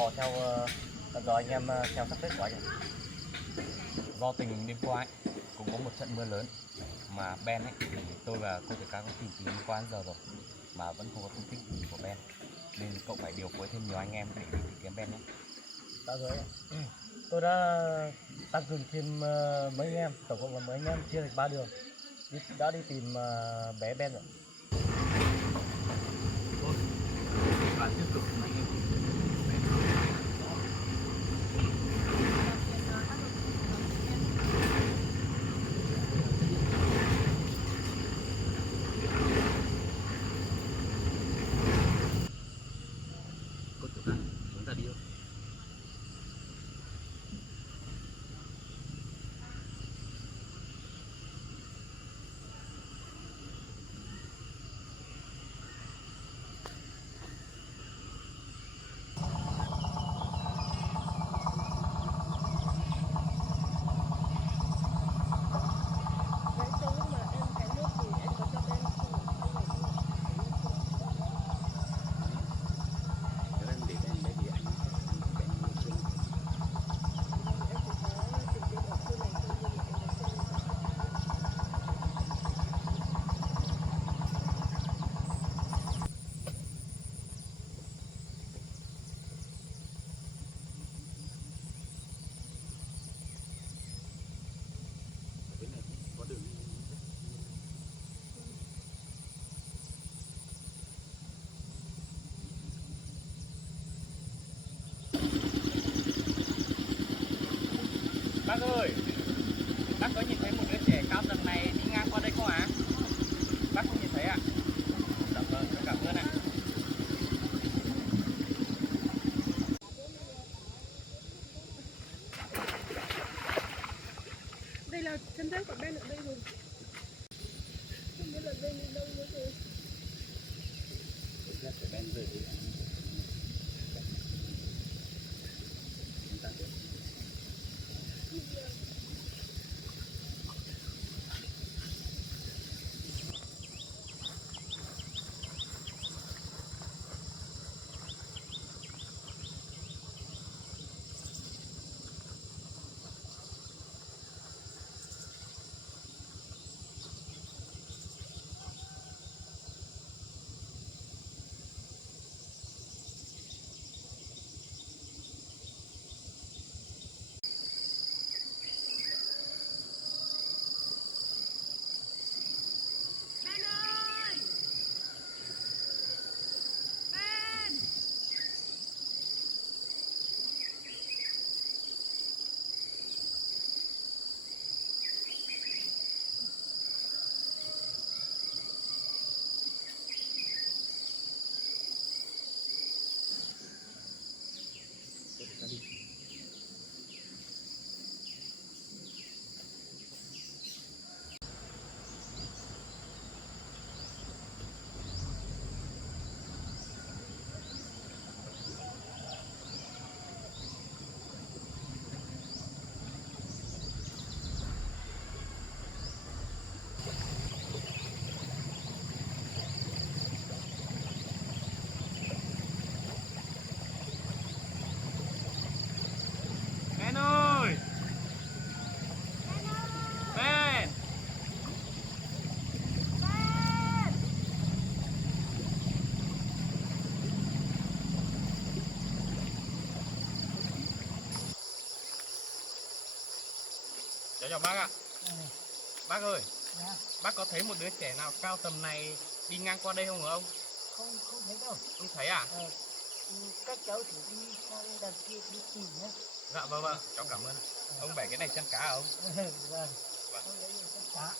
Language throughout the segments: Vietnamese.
dò theo anh em theo sắp xếp của anh. Do tình hình đêm qua ấy, cũng có một trận mưa lớn mà Ben ấy, thì tôi và cô Thủy Ca cũng tìm kiếm qua đến giờ rồi mà vẫn không có tung tích gì của Ben, nên cậu phải điều phối thêm nhiều anh em để đi tìm kiếm Ben nhé. Đã rồi. Tôi đã tăng cường thêm mấy anh em, tổng cộng là mấy anh em chia thành 3 đường đã đi tìm bé Ben rồi. Và tiếp tục anh em cô Thủy Ca chúng ta đi thôi. Bác ơi, bác có nhìn thấy một đứa trẻ cao tầm này đi ngang qua đây không ạ? Bác không nhìn thấy ạ? Dạ vâng, cảm ơn ạ. Đây là chân rác của Ben ở đây rồi. Không biết là Ben đi đâu nữa rồi. Chân rác của Ben rơi đi. Chúng ta được. Ben ơi! Ben! Ben ơi! Ben! Chào bác ạ. Bác ơi, bác có thấy một đứa trẻ nào cao tầm này đi ngang qua đây không hả ông? Không thấy đâu. Không thấy à? Các cháu chỉ đi sang đằng kia đi tìm nhé. Dạ vâng vâng, cháu cảm ơn ạ. Ông bẻ cái này chân cá hả ông? Vâng. Vâng. Ông lấy tất cả.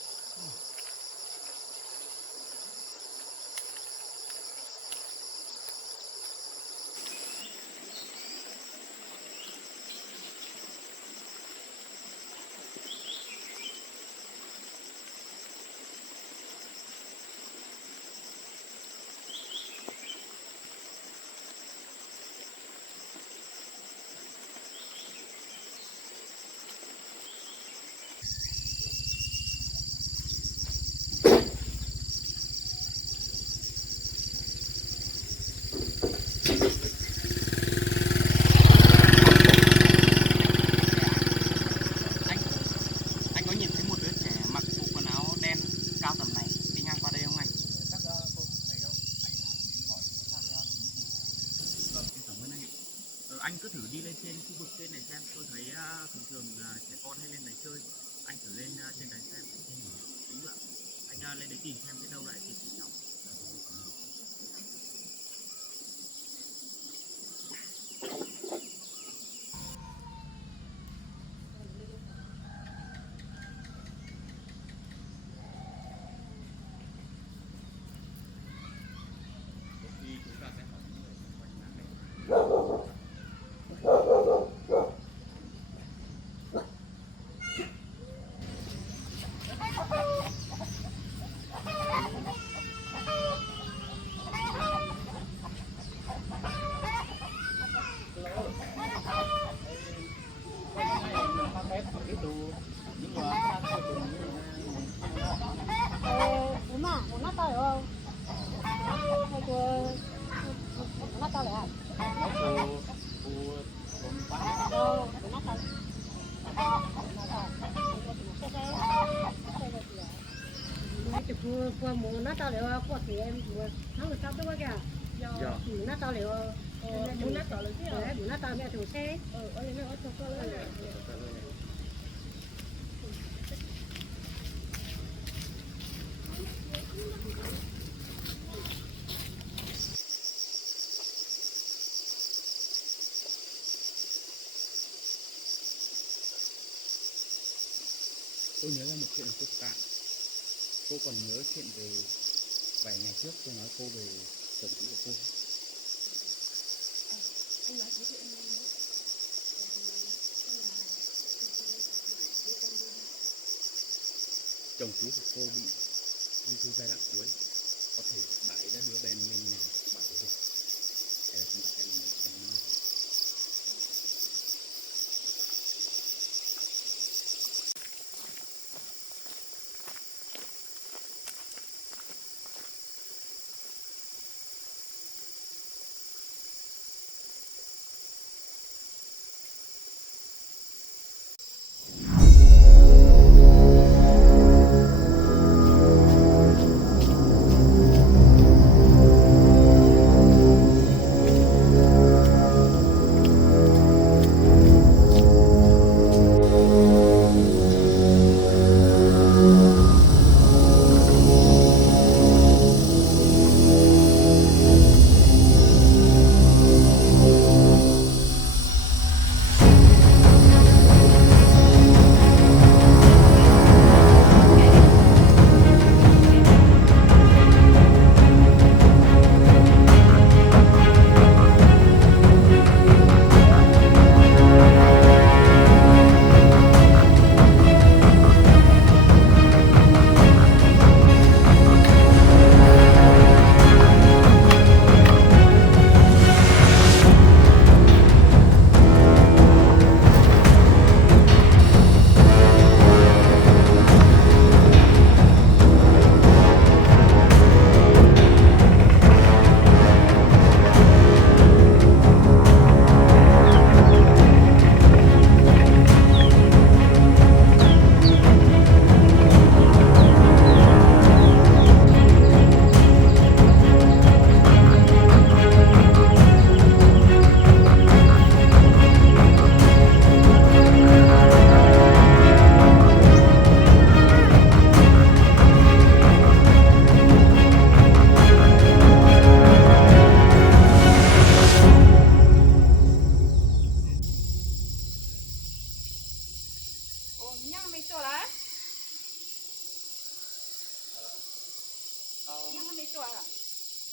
anh cứ thử đi lên trên khu vực trên này xem, tôi thấy thường thường trẻ con hay lên đấy chơi, anh thử lên trên đấy xem. Đúng ạ, anh lên đấy tìm xem cái đâu lại tìm cháu. Thì chúng ta sẽ hỏi những người xung quanh là đây. Una nata được không? Hay của nata lại à? Đâu, nata. Cái của mua nata liệu của thì em mua tháng được sao đó kìa. Dạ. Nata liệu mua nata liệu chứ. Đấy, nata mẹ thử xe. Ở đây nó có cho con lên. Tôi nhớ ra một chuyện của cô Tạ. Cô còn nhớ chuyện về vài ngày trước tôi nói cô về chồng cũ của cô. Anh nói cái chuyện này nữa. Chồng cũ của cô bị ung thư giai đoạn cuối, có thể bà ấy đã đưa Ben lên nhà bảo vệ dịch, hay là chúng ta hãy nói xem nó.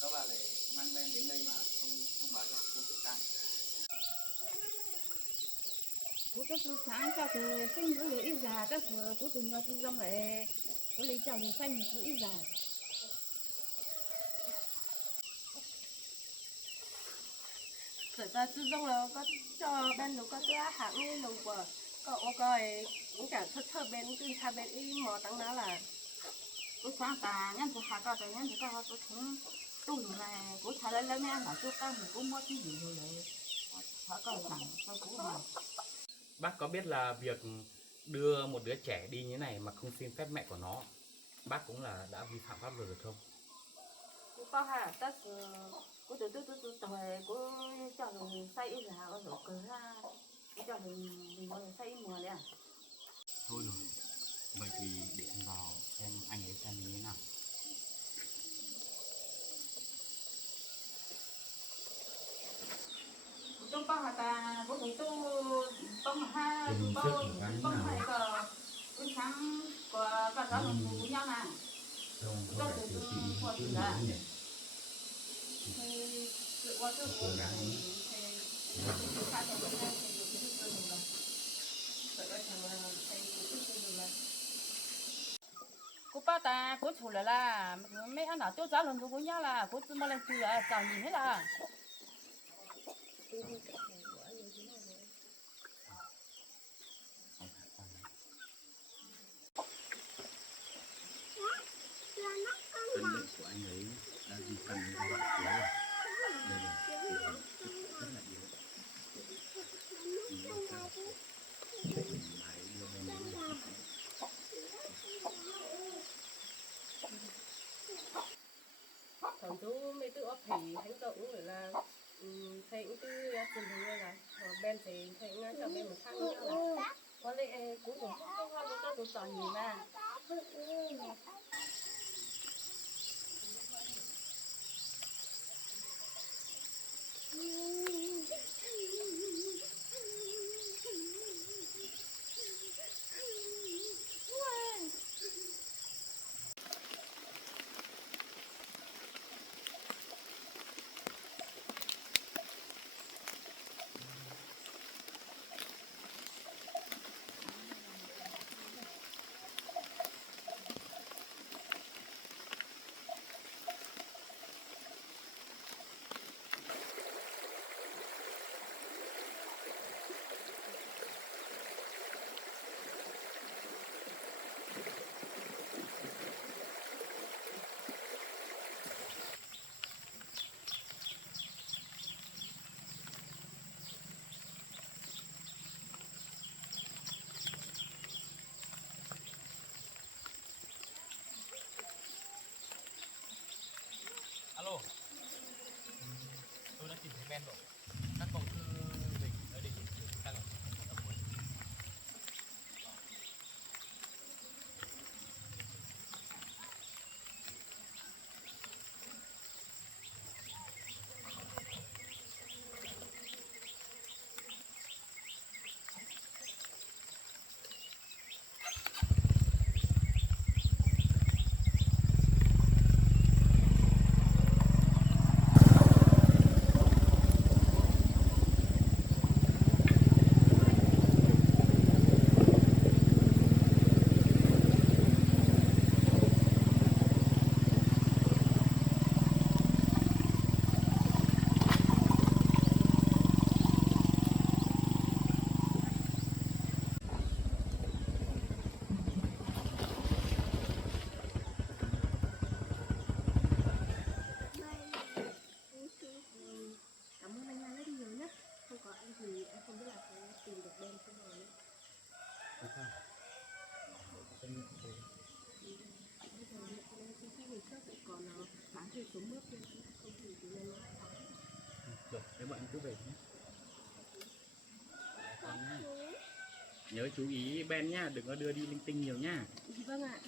Các bạn lại mang Ben đến đây mà không báo cho cô chủ can. Bố tôi phụ sáng cho từ sinh bữa lấy ít già các thứ bố từ nhỏ từ dòng lại bố lấy chồng từ xanh cứ ít già. Thật ra từ dòng là có cho Ben nó có cái hạng như lồng của có ok cũng cả thất Ben từ xa Ben ý mò tăng nó là bố sáng ta nhắn từ hạ cao từ nhắn từ cao bố thúng tùng này bố thà lên lên mà chú cao mình cũng mất cái gì rồi đấy hạ cao thẳng sao cũng mà. Bác có biết là việc đưa một đứa trẻ đi như này mà không xin phép mẹ của nó, bác cũng là đã vi phạm pháp luật được không? bao hà tất cô từ thời cô cho rồi say là ở chỗ cửa ra cô cho rồi mình gọi là say mùa đấy à. Thôi được, vậy thì để anh vào xem anh ấy xem như thế nào. Trong bao hà ta cô thấy tôi bông ha bông hay cờ buổi sáng của cả giáo đồng cùng nhau nè cho từ qua từ đã thì qua từ của cô ba ta cô chủ lại là mấy anh nào tiêu giáo lần của nhau là cô chỉ mà lên chơi là chào nhìn hết là Cân lượng của anh ấy đã di căn đến giai đoạn cuối rồi. Đây là biểu hiện rất là yếu. Lý do sao mà ấy đưa em đến được như thế. thằng chú mấy đứa thì hành động rồi là thấy những cái tình hình này là bên thì thấy ngay cho bên một thằng nữa là có lẽ cũng cũng không có cái tụi trò gì mà Alo, tôi đã tìm thấy Ben rồi. Các cậu cứ mình ở đây đang ở tập cuối. cảm ơn anh rất nhiều nhé không có anh thì em không biết là sẽ tìm được bên thế nào nữa Không sao. Tâm niệm thế. bây giờ hiện nay thì các người khác cũng còn bán thêm số mướp nên không thì từ nay nó Được, thế bọn em cứ về nhé. Con nhá. Nhớ chú ý Ben nhá, đừng có đưa đi linh tinh nhiều nhá. vâng ạ.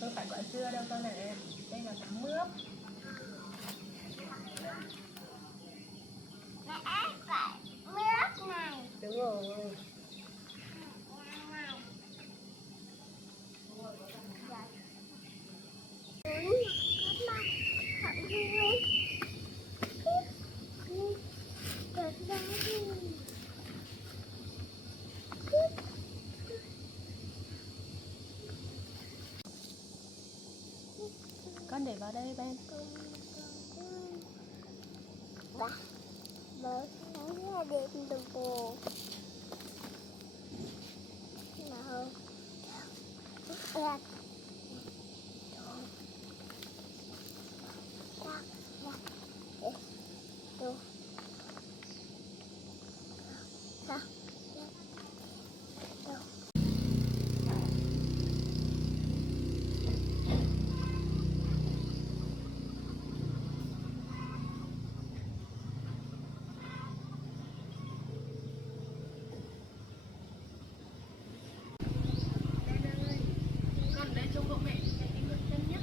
Không phải quả dưa đâu con này, đây là nấm mướp. Đúng rồi. Con để vào đây Ben. Bố nó đẹp được bồ. Nào. Đẹp. Con để trong bộ mẹ cái ngực chân nhất.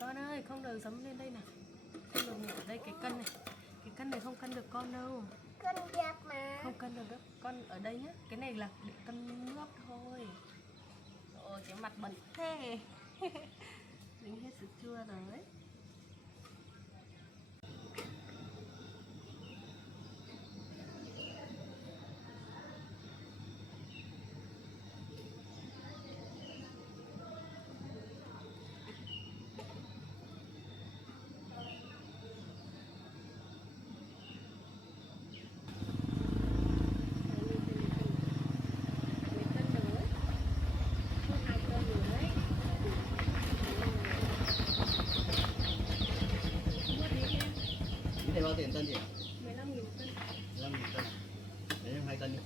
Con ơi, không được giấm lên đây này. Không được ở đây cái cân này. Cái cân này không cân được con đâu. Con đẹp mà. Không cân được đâu. Con ở đây nhá. Cái này là để cân nước thôi. Ôi, cái mặt bẩn thế. Dính hết sữa chua rồi. Cái này bao tiền cân chị? 15.000 cân. 15.000 cân. Đấy em 2 cân đi.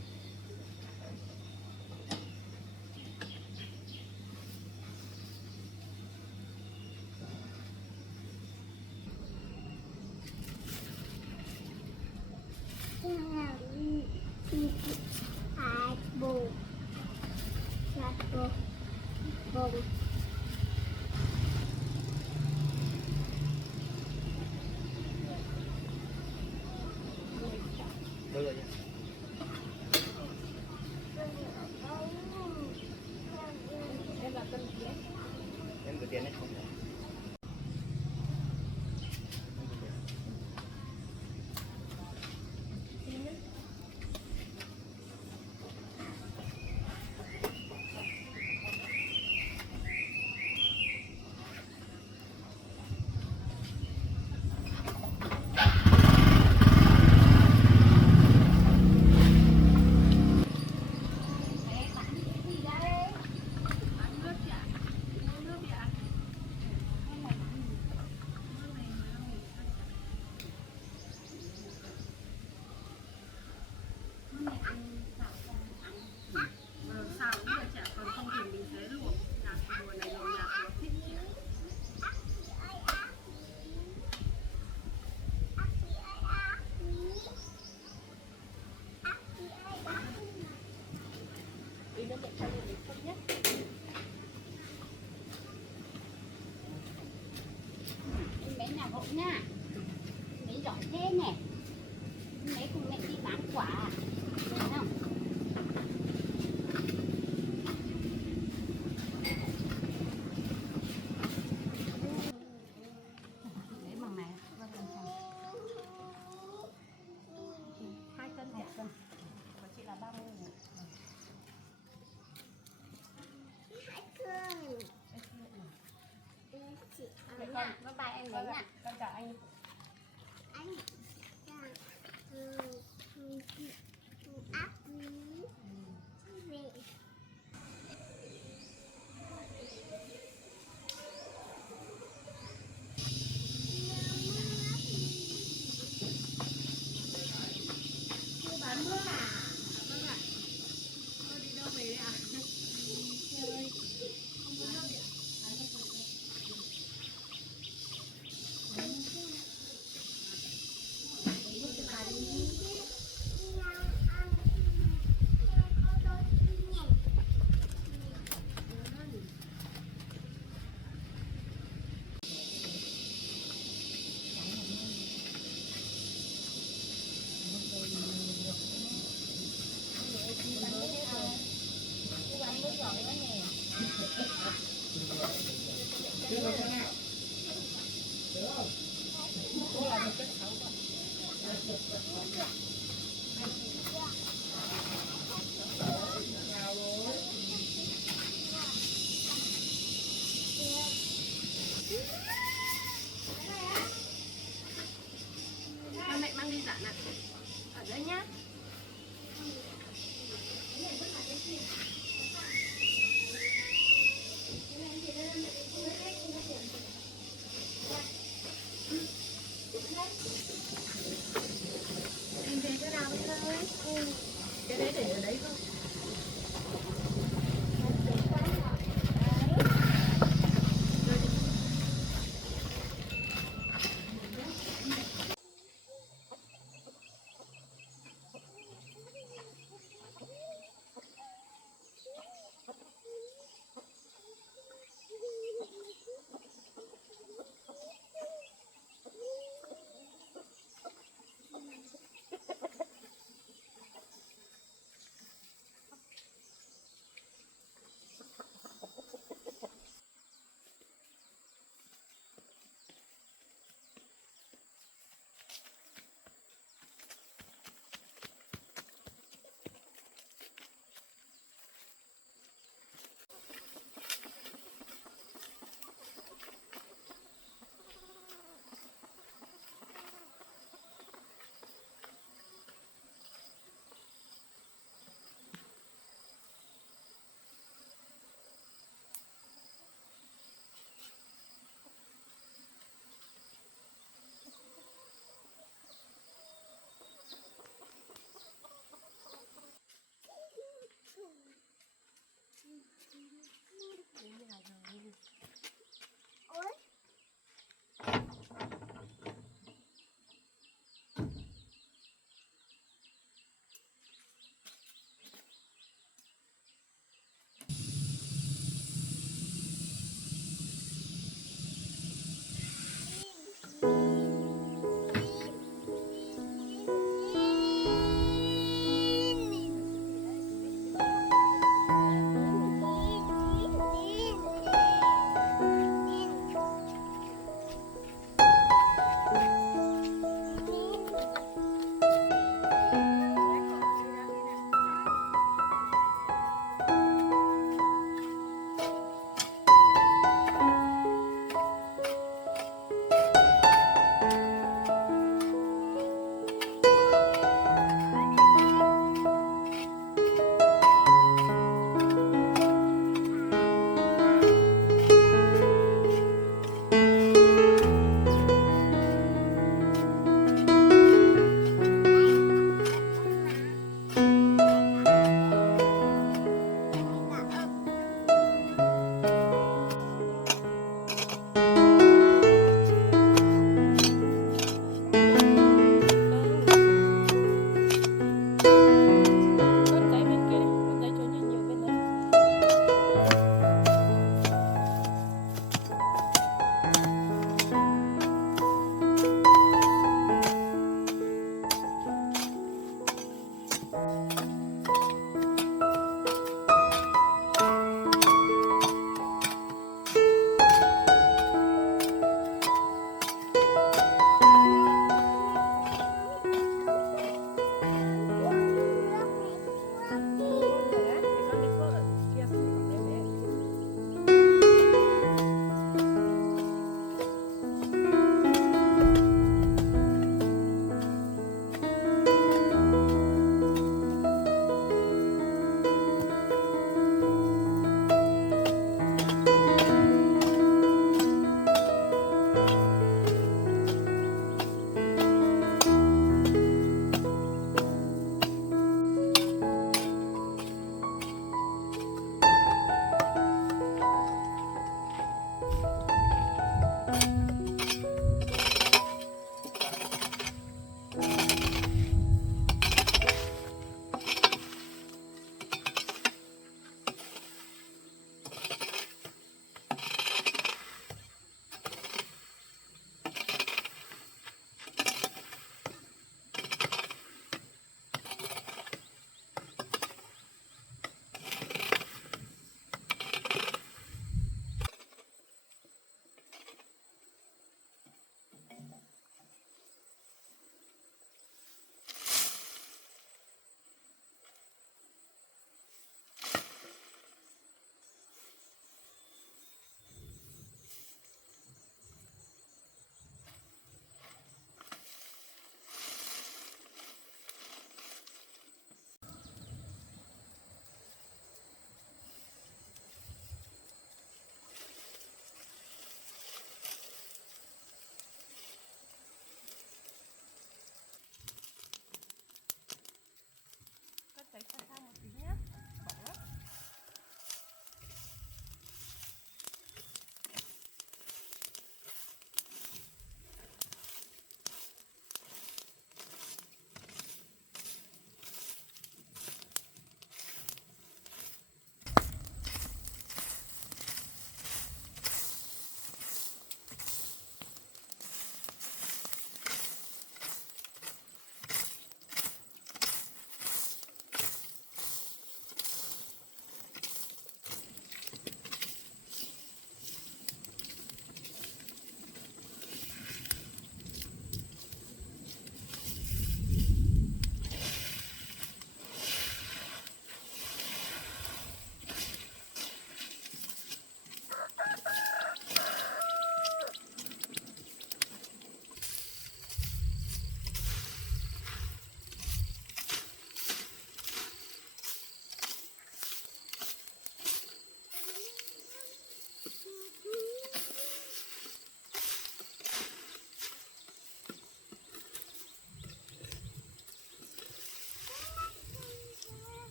Hai bồ. Một bồ. Bồ. Đâu rồi nhỉ? Em là cân tiền. Em có tiền đấy. Sao cũng được chả, còn không thì mình sẽ luộc nhạt, mùa này luộc nhạt nó thích nhỉ. Ý nó để cho mình tốt nhất. Em bé nhà hộ nha. Em bé giỏi thế nè. Em bé cùng mẹ đi bán quả. Được không? Lấy bằng này. Vâng, vâng, vâng. 2 cân Một chả. cân. Và chị là 30 này. Hãy cưng. Chị Vậy con, bye bye em bé nha. Con chào anh. anh chàng áp lý về Bán nước à? Vâng ạ. Con đi đâu về đấy ạ? Chơi. Không có đâu ạ. Ba mẹ mang đi dặn ạ. Ở đây nhá. Em về chỗ nào bây giờ ơi? Cái đấy để ở đấy thôi.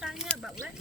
Sai nha, bọng đấy.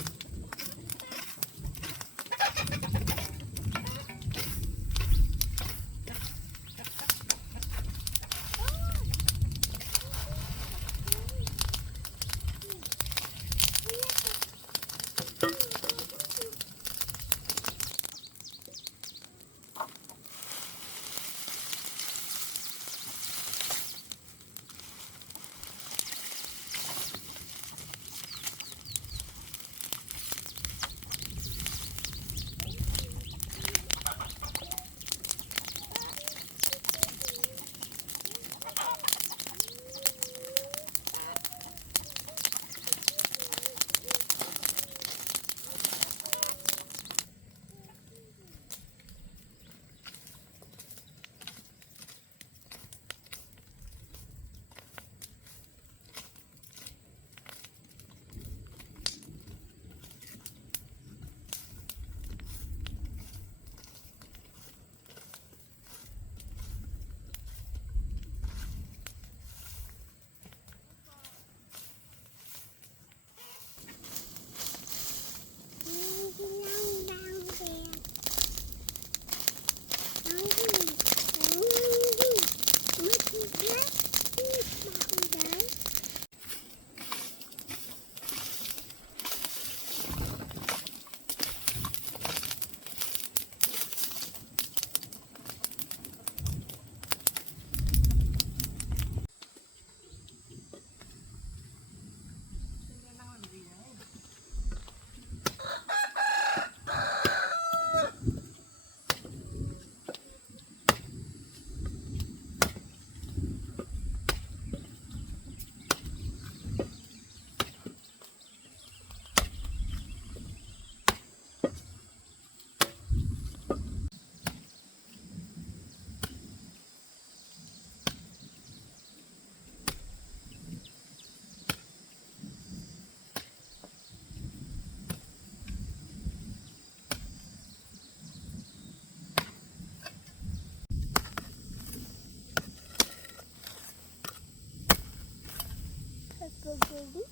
Baby.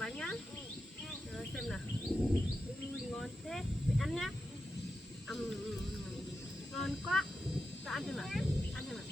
bánh nhá. Xem nào. Ui, ngon thế. Mẹ ăn nhá. Ngon quá. Cho ăn xem nào. Ăn xem nào.